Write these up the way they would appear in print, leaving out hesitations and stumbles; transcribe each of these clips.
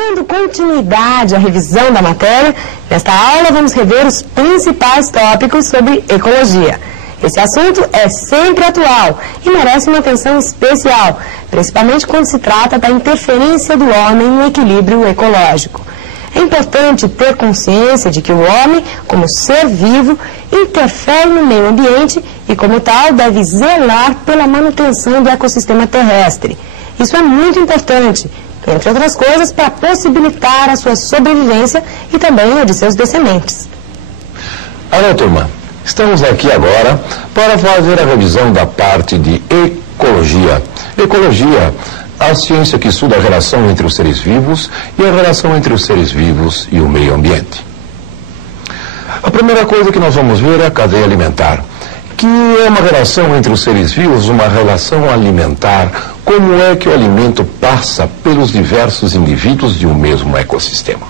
Dando continuidade à revisão da matéria, nesta aula vamos rever os principais tópicos sobre ecologia. Esse assunto é sempre atual e merece uma atenção especial, principalmente quando se trata da interferência do homem no equilíbrio ecológico. É importante ter consciência de que o homem, como ser vivo, interfere no meio ambiente e, como tal, deve zelar pela manutenção do ecossistema terrestre. Isso é muito importante, entre outras coisas, para possibilitar a sua sobrevivência e também a de seus descendentes. Olá, turma. Estamos aqui agora para fazer a revisão da parte de ecologia. Ecologia, a ciência que estuda a relação entre os seres vivos e a relação entre os seres vivos e o meio ambiente. A primeira coisa que nós vamos ver é a cadeia alimentar, que é uma relação entre os seres vivos, uma relação alimentar, como é que o alimento passa pelos diversos indivíduos de um mesmo ecossistema.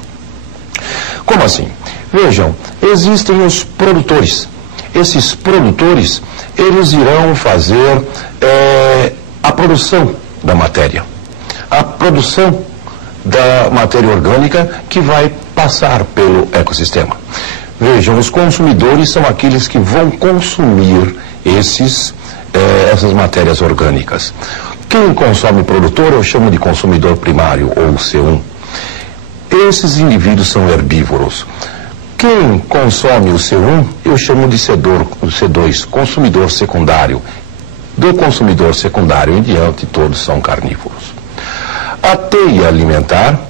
Como assim? Vejam, existem os produtores. Esses produtores, eles irão fazer a produção da matéria. A produção da matéria orgânica que vai passar pelo ecossistema. Vejam, os consumidores são aqueles que vão consumir essas matérias orgânicas. Quem consome produtor eu chamo de consumidor primário, ou C1. Esses indivíduos são herbívoros. Quem consome o C1 eu chamo de C2, consumidor secundário. Do consumidor secundário em diante, todos são carnívoros. A teia alimentar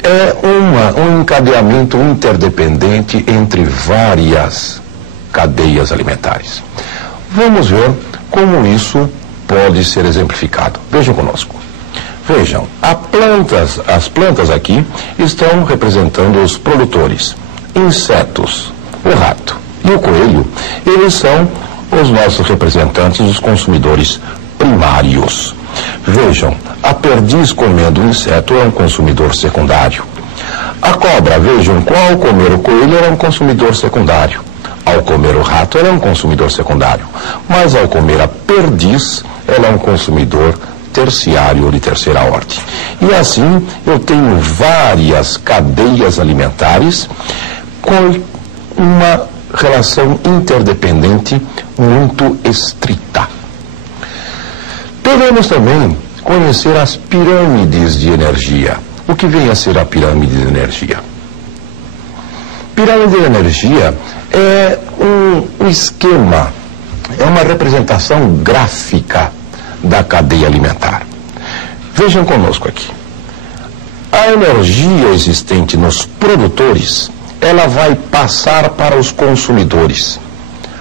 é um encadeamento interdependente entre várias cadeias alimentares. Vamos ver como isso pode ser exemplificado. Vejam conosco. Vejam, as plantas aqui estão representando os produtores. Insetos, o rato e o coelho, eles são os nossos representantes, os consumidores primários. Vejam, a perdiz comendo um inseto é um consumidor secundário. A cobra, vejam, ao comer o coelho era um consumidor secundário. Ao comer o rato era um consumidor secundário. Mas ao comer a perdiz, ela é um consumidor terciário ou de terceira ordem. E assim eu tenho várias cadeias alimentares com uma relação interdependente muito estrita. Devemos também conhecer as pirâmides de energia. O que vem a ser a pirâmide de energia? Pirâmide de energia é um esquema, é uma representação gráfica da cadeia alimentar. Vejam conosco aqui. A energia existente nos produtores, ela vai passar para os consumidores.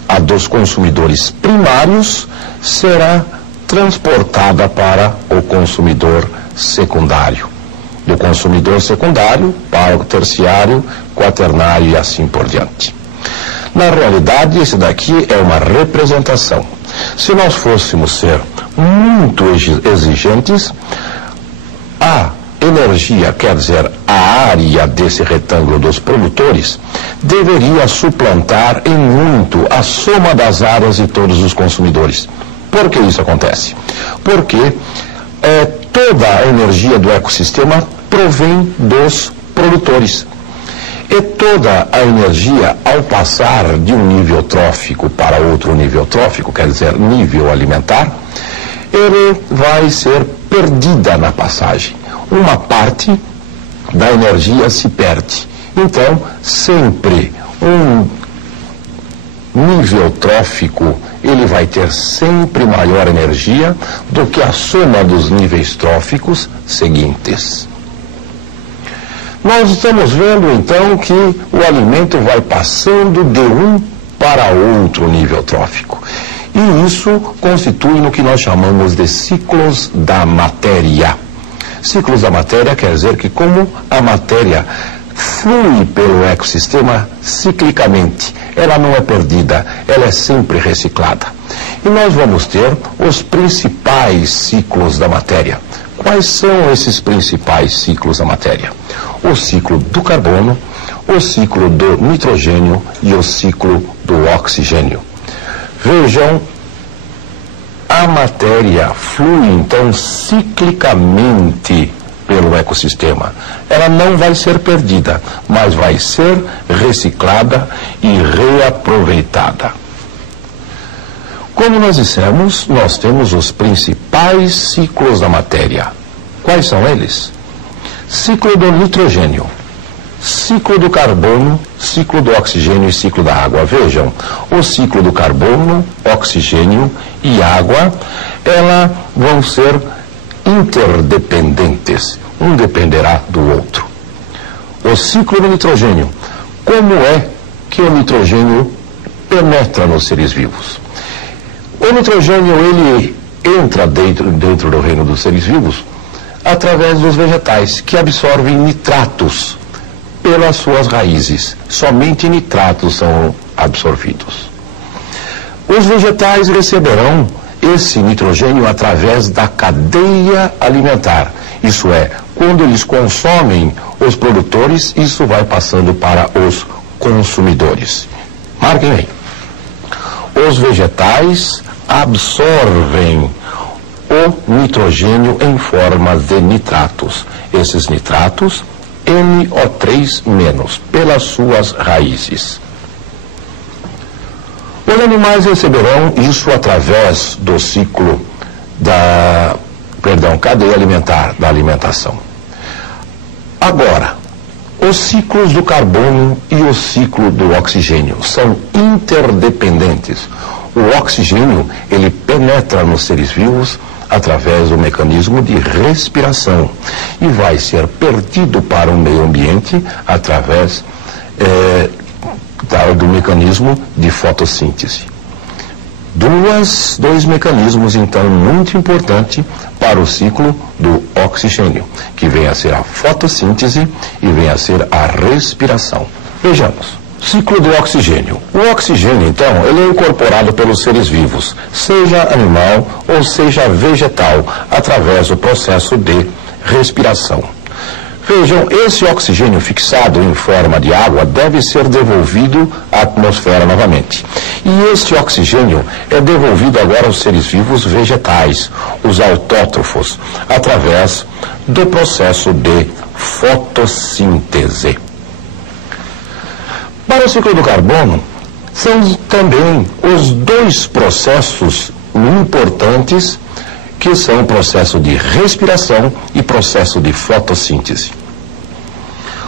A dos consumidores primários será transportada para o consumidor secundário. Do consumidor secundário para o terciário, quaternário e assim por diante. Na realidade, esse daqui é uma representação. Se nós fôssemos ser muito exigentes, a energia, quer dizer, a área desse retângulo dos produtores, deveria suplantar em muito a soma das áreas de todos os consumidores. Por que isso acontece? Porque toda a energia do ecossistema provém dos produtores. E toda a energia, ao passar de um nível trófico para outro nível trófico, quer dizer, nível alimentar, ele vai ser perdida na passagem. Uma parte da energia se perde. Então, sempre um nível trófico, ele vai ter sempre maior energia do que a soma dos níveis tróficos seguintes. Nós estamos vendo, então, que o alimento vai passando de um para outro nível trófico. E isso constitui no que nós chamamos de ciclos da matéria. Ciclos da matéria quer dizer que como a matéria flui pelo ecossistema ciclicamente, ela não é perdida, ela é sempre reciclada. E nós vamos ter os principais ciclos da matéria. Quais são esses principais ciclos da matéria? O ciclo do carbono, o ciclo do nitrogênio e o ciclo do oxigênio. Vejam, a matéria flui então ciclicamente pelo ecossistema. Ela não vai ser perdida, mas vai ser reciclada e reaproveitada. Como nós dissemos, nós temos os principais ciclos da matéria. Quais são eles? Ciclo do nitrogênio, ciclo do carbono, ciclo do oxigênio e ciclo da água. Vejam, o ciclo do carbono, oxigênio e água, elas vão ser interdependentes. Um dependerá do outro. O ciclo do nitrogênio. Como é que o nitrogênio penetra nos seres vivos? O nitrogênio, ele entra dentro do reino dos seres vivos através dos vegetais, que absorvem nitratos pelas suas raízes. Somente nitratos são absorvidos. Os vegetais receberão esse nitrogênio através da cadeia alimentar. Isso é, quando eles consomem os produtores, isso vai passando para os consumidores. Marquem aí. Os vegetais absorvem o nitrogênio em forma de nitratos. Esses nitratos, NO3-, pelas suas raízes. Os animais receberão isso através do ciclo cadeia alimentar, da alimentação. Agora, os ciclos do carbono e o ciclo do oxigênio são interdependentes. O oxigênio, ele penetra nos seres vivos através do mecanismo de respiração e vai ser perdido para o meio ambiente através do mecanismo de fotossíntese. Dois mecanismos, então, muito importantes para o ciclo do oxigênio, que vem a ser a fotossíntese e vem a ser a respiração. Vejamos. Ciclo do oxigênio. O oxigênio, então, ele é incorporado pelos seres vivos, seja animal ou seja vegetal, através do processo de respiração. Vejam, esse oxigênio fixado em forma de água deve ser devolvido à atmosfera novamente. E esse oxigênio é devolvido agora aos seres vivos vegetais, os autótrofos, através do processo de fotossíntese. Para o ciclo do carbono, são também os dois processos importantes, que são o processo de respiração e processo de fotossíntese.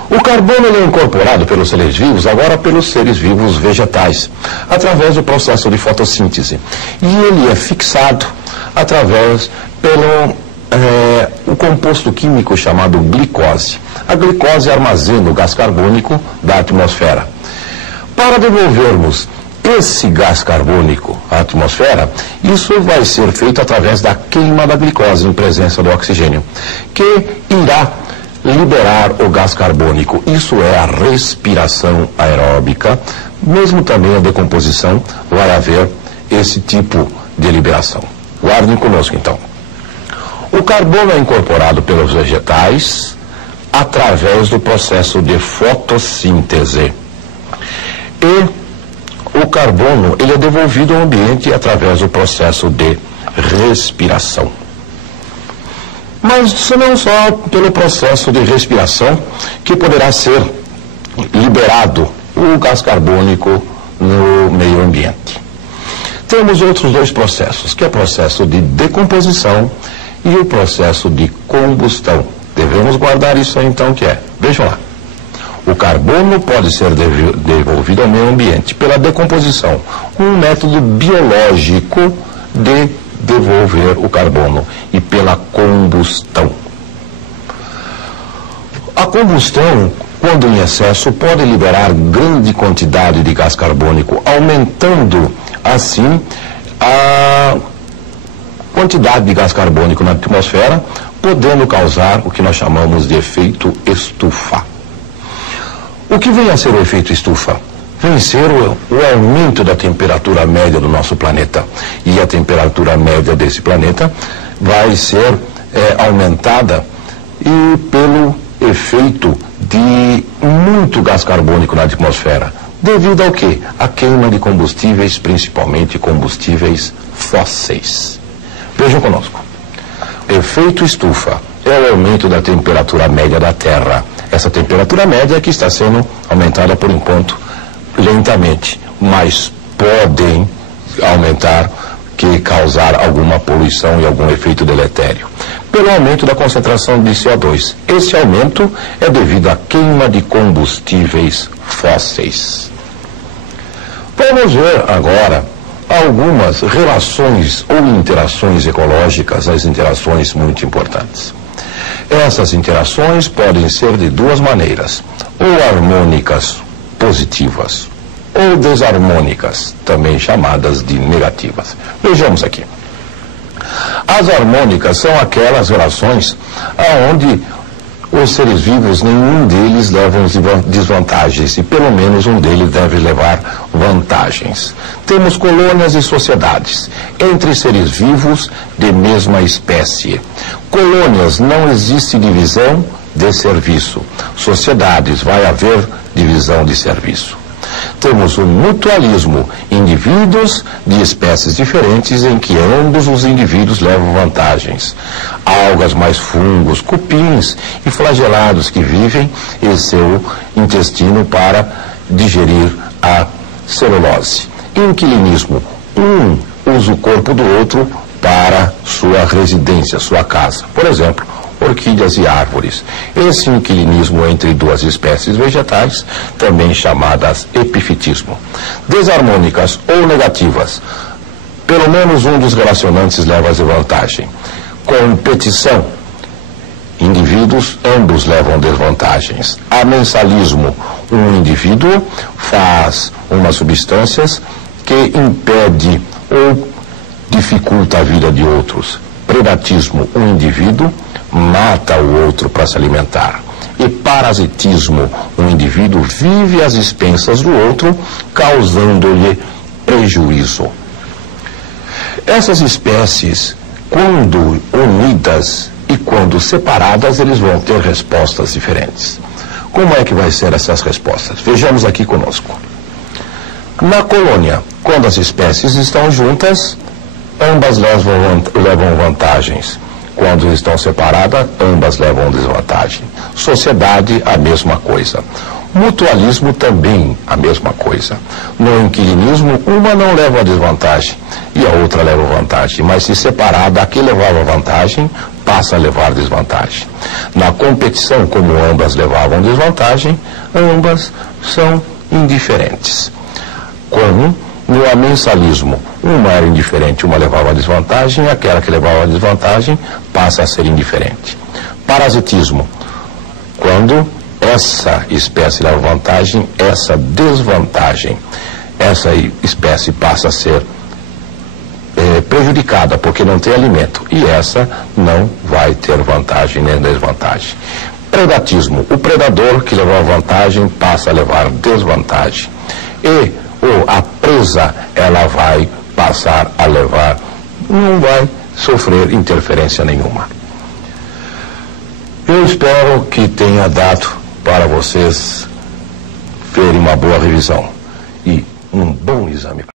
O carbono ele é incorporado pelos seres vivos, agora pelos seres vivos vegetais, através do processo de fotossíntese. E ele é fixado através o composto químico chamado glicose. A glicose armazena o gás carbônico da atmosfera. Para devolvermos esse gás carbônico à atmosfera, isso vai ser feito através da queima da glicose em presença do oxigênio, que irá liberar o gás carbônico. Isso é a respiração aeróbica. Mesmo também a decomposição, vai haver esse tipo de liberação. Guardem conosco, então. O carbono é incorporado pelos vegetais através do processo de fotossíntese. E o carbono ele é devolvido ao ambiente através do processo de respiração. Mas não só pelo processo de respiração que poderá ser liberado o gás carbônico no meio ambiente. Temos outros dois processos, que é o processo de decomposição e o processo de combustão. Devemos guardar isso aí, então, que é. Vejam lá. O carbono pode ser devolvido ao meio ambiente pela decomposição, um método biológico de devolver o carbono, e pela combustão. A combustão, quando em excesso, pode liberar grande quantidade de gás carbônico, aumentando assim a quantidade de gás carbônico na atmosfera, podendo causar o que nós chamamos de efeito estufa. O que vem a ser o efeito estufa? Vem ser o aumento da temperatura média do nosso planeta. E a temperatura média desse planeta vai ser aumentada pelo efeito de muito gás carbônico na atmosfera. Devido ao quê? A queima de combustíveis, principalmente combustíveis fósseis. Vejam conosco. Efeito estufa. é o aumento da temperatura média da Terra. Essa temperatura média que está sendo aumentada por enquanto lentamente, mas podem aumentar, que causar alguma poluição e algum efeito deletério. Pelo aumento da concentração de CO2. Esse aumento é devido à queima de combustíveis fósseis. Vamos ver agora algumas relações ou interações ecológicas, as interações muito importantes. Essas interações podem ser de duas maneiras, ou harmônicas positivas, ou desarmônicas, também chamadas de negativas. Vejamos aqui. As harmônicas são aquelas relações onde os seres vivos, nenhum deles leva desvantagens, e pelo menos um deles deve levar vantagens. Temos colônias e sociedades, entre seres vivos de mesma espécie. Colônias, não existe divisão de serviço. Sociedades, vai haver divisão de serviço. Temos o mutualismo, indivíduos de espécies diferentes em que ambos os indivíduos levam vantagens. Algas mais fungos, cupins e flagelados que vivem em seu intestino para digerir a celulose. Inquilinismo, um usa o corpo do outro para sua residência, sua casa. Por exemplo, orquídeas e árvores. Esse inquilinismo entre duas espécies vegetais, também chamadas epifitismo. Desarmônicas ou negativas. Pelo menos um dos relacionantes leva desvantagem. Competição. Indivíduos, ambos levam desvantagens. Amensalismo. Um indivíduo faz umas substâncias que impede ou dificulta a vida de outros. Predatismo. Um indivíduo mata o outro para se alimentar. E parasitismo, um indivíduo vive às expensas do outro, causando-lhe prejuízo. Essas espécies, quando unidas e quando separadas, eles vão ter respostas diferentes. Como é que vai ser essas respostas? Vejamos aqui conosco. Na colônia, quando as espécies estão juntas, ambas levam vantagens. Quando estão separadas, ambas levam desvantagem. Sociedade, a mesma coisa. Mutualismo também, a mesma coisa. No inquilinismo, uma não leva a desvantagem e a outra leva vantagem. Mas se separada, a que levava vantagem passa a levar desvantagem. Na competição, como ambas levavam desvantagem, ambas são indiferentes. Como no amensalismo, uma era indiferente, uma levava a desvantagem, aquela que levava a desvantagem passa a ser indiferente. Parasitismo, quando essa espécie leva vantagem, essa desvantagem, essa espécie passa a ser prejudicada porque não tem alimento, e essa não vai ter vantagem nem desvantagem. Predatismo, o predador que levava vantagem passa a levar desvantagem. E a presa, ela vai passar a levar, não vai sofrer interferência nenhuma. Eu espero que tenha dado para vocês terem uma boa revisão e um bom exame.